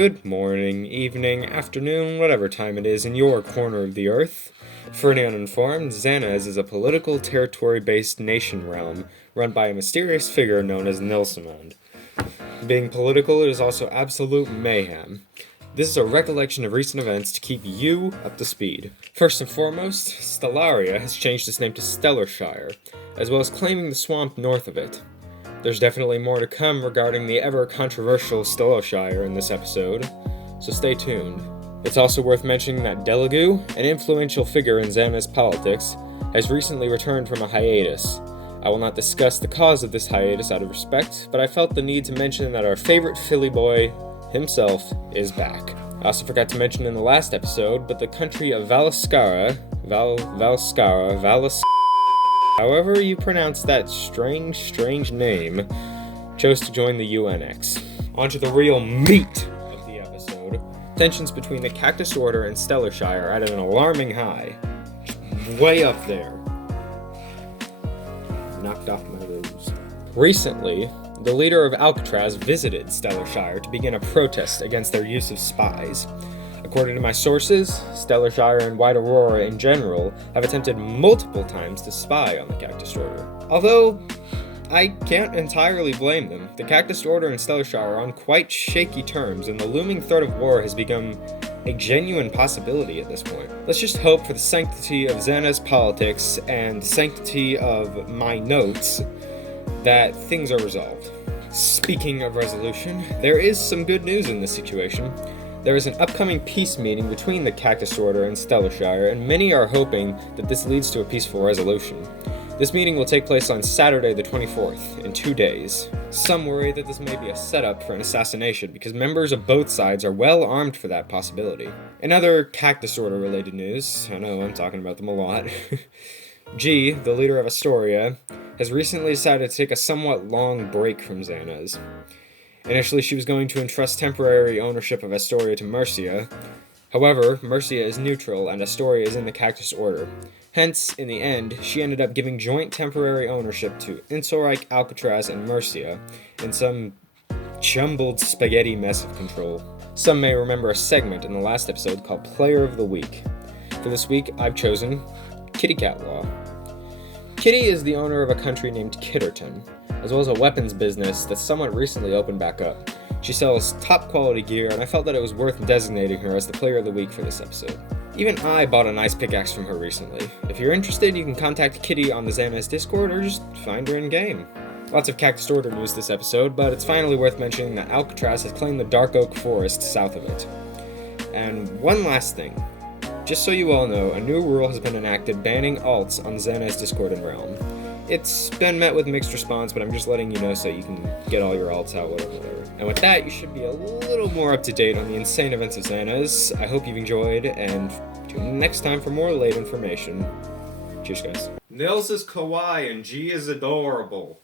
Good morning, evening, afternoon, whatever time it is in your corner of the earth. For any uninformed, Xanez is a political territory-based nation realm run by a mysterious figure known as Nilsamond. Being political, it is also absolute mayhem. This is a recollection of recent events to keep you up to speed. First and foremost, Stellarshire has changed its name to Stellarshire, as well as claiming the swamp north of it. There's definitely more to come regarding the ever-controversial Stellarshire in this episode, so stay tuned. It's also worth mentioning that Delegue, an influential figure in Xanez politics, has recently returned from a hiatus. I will not discuss the cause of this hiatus out of respect, but I felt the need to mention that our favorite Philly boy himself is back. I also forgot to mention in the last episode, but the country of Valscara, however you pronounce that strange name, chose to join the UNX. On to the real meat of the episode. Tensions between the Cactist Order and Stellarshire are at an alarming high. Way up there. Knocked off my rose. Recently, the leader of Alcatraz visited Stellarshire to begin a protest against their use of spies. According to my sources, Stellarshire and White Aurora in general have attempted multiple times to spy on the Cactist Order. Although, I can't entirely blame them. The Cactist Order and Stellarshire are on quite shaky terms, and the looming threat of war has become a genuine possibility at this point. Let's just hope for the sanctity of Xanez politics and the sanctity of my notes that things are resolved. Speaking of resolution, there is some good news in this situation. There is an upcoming peace meeting between the Cactist Order and Stellarshire, and many are hoping that this leads to a peaceful resolution. This meeting will take place on Saturday the 24th, in 2 days. Some worry that this may be a setup for an assassination, because members of both sides are well armed for that possibility. In other Cactist Order related news, I know I'm talking about them a lot, G, the leader of Astoria, has recently decided to take a somewhat long break from Xanez. Initially, she was going to entrust temporary ownership of Astoria to Mercia. However, Mercia is neutral and Astoria is in the Cactist Order. Hence, in the end, she ended up giving joint temporary ownership to Inselreich, Alcatraz, and Mercia in some jumbled spaghetti mess of control. Some may remember a segment in the last episode called Player of the Week. For this week, I've chosen Kitty Cat Law. Kitty is the owner of a country named Kitterton, as well as a weapons business that somewhat recently opened back up. She sells top quality gear, and I felt that it was worth designating her as the Player of the Week for this episode. Even I bought a nice pickaxe from her recently. If you're interested, you can contact Kitty on the Xanez Discord or just find her in-game. Lots of Cactist Order news this episode, but it's finally worth mentioning that Alcatraz has claimed the Dark Oak Forest south of it. And one last thing. Just so you all know, a new rule has been enacted banning alts on Xanez Discord and Realm. It's been met with mixed response, but I'm just letting you know so you can get all your alts out, whatever. And with that, you should be a little more up to date on the insane events of Xanez. I hope you've enjoyed, and tune in next time for more late information. Cheers, guys. Nils is kawaii and G is adorable.